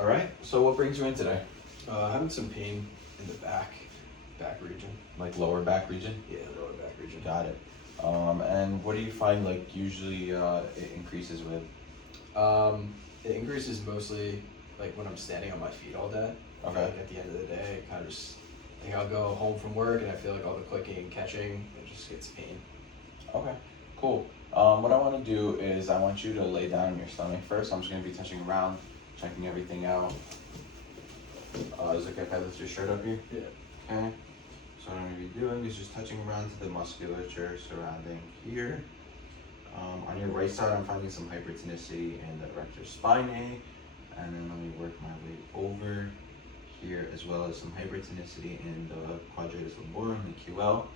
All right. So what brings you in today? Having some pain in the back region. Like lower back region? Yeah, lower back region. Got it. And what do you find like usually it increases with? It increases mostly like when I'm standing on my feet all day. I feel like at the end of the day, it kind of just like I'll go home from work and I feel like all the clicking and catching, it just gets pain. Okay, cool. What I want to do is I want you to lay down on your stomach first. I'm just going to be touching around, checking everything out. Is it okay if I lift your shirt up here? Yeah. Okay. So what I'm going to be doing is just touching around to the musculature surrounding here. On your right side, I'm finding some hypertonicity in the erector spinae. And then let me work my way over here, as well as some hypertonicity in the quadratus lumborum, the QL.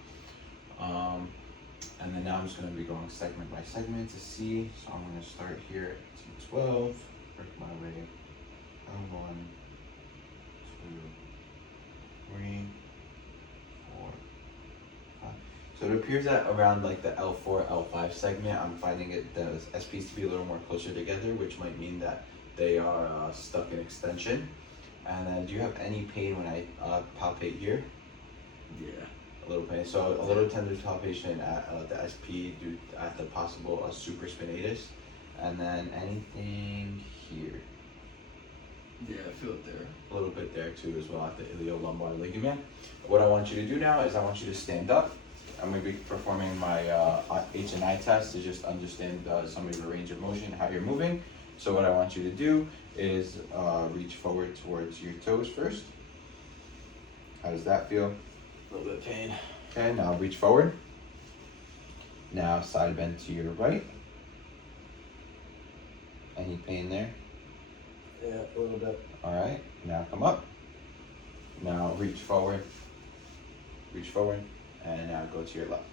And then now I'm just going to be going segment by segment to see. So I'm going to start here at T12, work my way down 1, 2, 3, 4, 5. So it appears that around like the L4, L5 segment, I'm finding the SPs to be a little more closer together, which might mean that they are stuck in extension. And then do you have any pain when I palpate here? Yeah. A little pain. So a little tender palpation at the SP due at the possible supraspinatus. And then anything here? Yeah, I feel it there. A little bit there too as well at the iliolumbar ligament. What I want you to do now is I want you to stand up. I'm going to be performing my H&I test to just understand some of your range of motion, how you're moving. So what I want you to do is reach forward towards your toes first. How does that feel? A little bit of pain. Okay, now reach forward. Now side bend to your right. Any pain there? Yeah, a little bit. All right, now come up. Now reach forward, and now go to your left.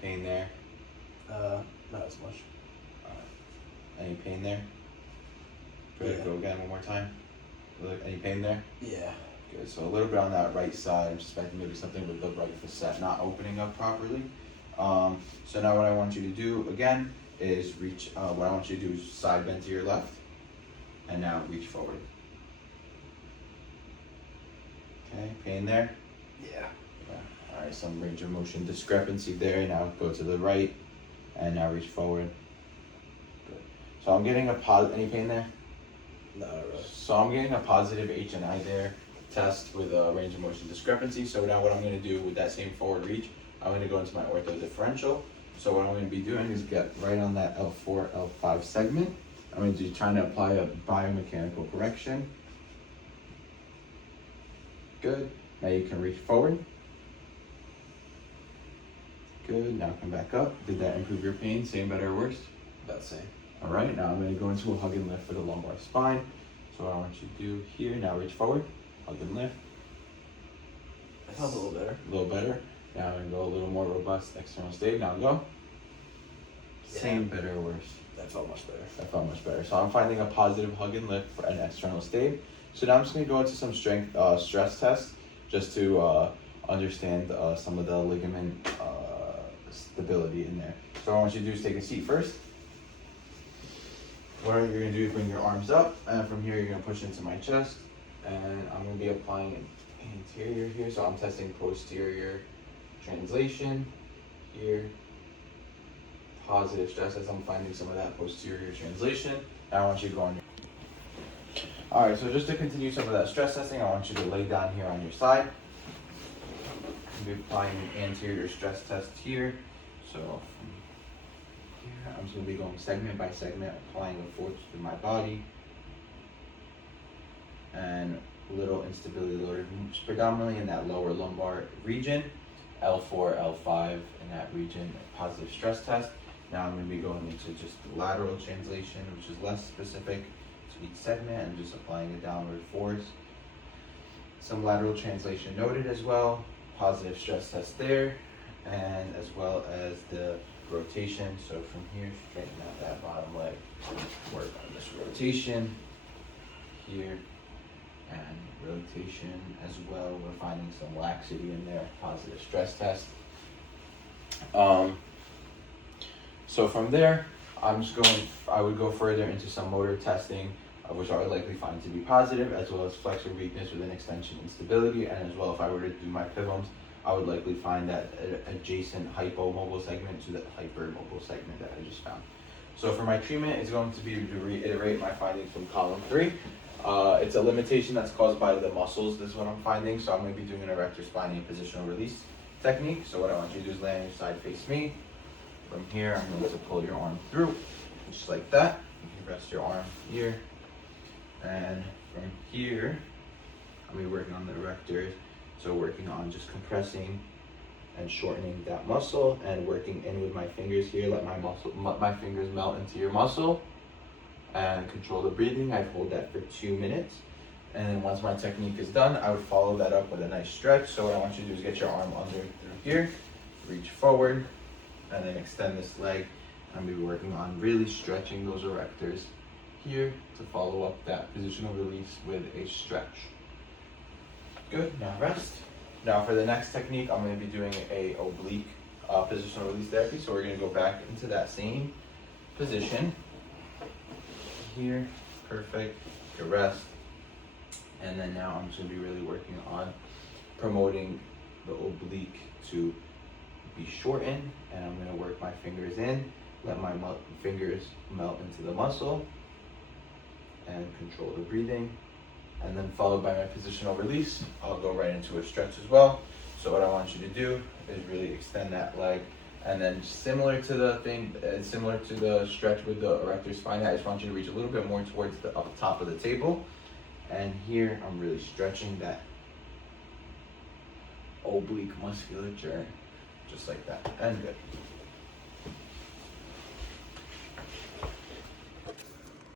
Pain there? Not as much. Any pain there? Good, Yeah. go again one more time. Any pain there? Yeah. Good, so a little bit on that right side. I'm suspecting maybe something with the right facet not opening up properly. So now what I want you to do again is reach, what I want you to do is side bend to your left, and now reach forward. Okay, pain there? Yeah. All right, some range of motion discrepancy there. Now go to the right, and now reach forward. Good. So I'm getting any pain there? No, not really. So I'm getting a positive H&I there test with a range of motion discrepancy. So now what I'm going to do with that same forward reach, I'm going to go into my ortho differential. So what I'm going to be doing is get right on that L4, L5 segment. I'm going to be trying to apply a biomechanical correction. Good. Now you can reach forward. Good. Now come back up. Did that improve your pain? Same, better, or worse? About the same. All right. Now I'm going to go into a hug and lift for the lumbar spine. So what I want you to do here, now reach forward, hug and lift. I felt a little better. A little better. Now I'm going to go a little more robust external stage. Now go. Yeah. Same, better, or worse? That felt much better. That felt much better. So I'm finding a positive hug and lift for an external stage. So now I'm just going to go into some strength stress tests just to understand some of the ligament stability in there. So what I want you to do is take a seat first. What you're going to do is bring your arms up, and from here you're going to push into my chest, and I'm going to be applying anterior here. So I'm testing posterior translation here. Positive stress as I'm finding some of that posterior translation. Now I want you to go on your... All right, so just to continue some of that stress testing, I want you to lay down here on your side. I'll be applying an anterior stress test here. So from here, I'm just going to be going segment by segment, applying a force to my body. And little instability loaded, predominantly in that lower lumbar region. L4, L5 in that region, positive stress test. Now I'm going to be going into just the lateral translation, which is less specific to each segment, and just applying a downward force. Some lateral translation noted as well, positive stress test there, and as well as the rotation. So from here, straighten out that bottom leg, work on this rotation here, and rotation as well. We're finding some laxity in there, positive stress test. So from there, I would go further into some motor testing, which I would likely find to be positive, as well as flexor weakness with an extension instability, and as well if I were to do my PIVMs, I would likely find that adjacent hypomobile segment to the hypermobile segment that I just found. So for my treatment, it's going to be to reiterate my findings from column 3. It's a limitation that's caused by the muscles. This is what I'm finding. So I'm going to be doing an erector spinae positional release technique. So what I want you to do is lay on your side, face me. From here, I'm going to pull your arm through, just like that. You can rest your arm here. And from here, I'm going to be working on the erectors. So working on just compressing and shortening that muscle, and working in with my fingers here. Let my fingers melt into your muscle, and control the breathing. I'd hold that for 2 minutes. And then once my technique is done, I would follow that up with a nice stretch. So what I want you to do is get your arm under through here, reach forward, and then extend this leg. I'm going to be working on really stretching those erectors here to follow up that positional release with a stretch. Good, now rest. Now for the next technique, I'm going to be doing a oblique positional release therapy. So we're going to go back into that same position here. Perfect. Good rest. And then now I'm just going to be really working on promoting the oblique to be shortened, and I'm going to work my fingers in, let my fingers melt into the muscle, and control the breathing. And then followed by my positional release, I'll go right into a stretch as well. So what I want you to do is really extend that leg, and then similar to the stretch with the erector spine, I just want you to reach a little bit more towards the top of the table. And here I'm really stretching that oblique musculature, just like that, and good.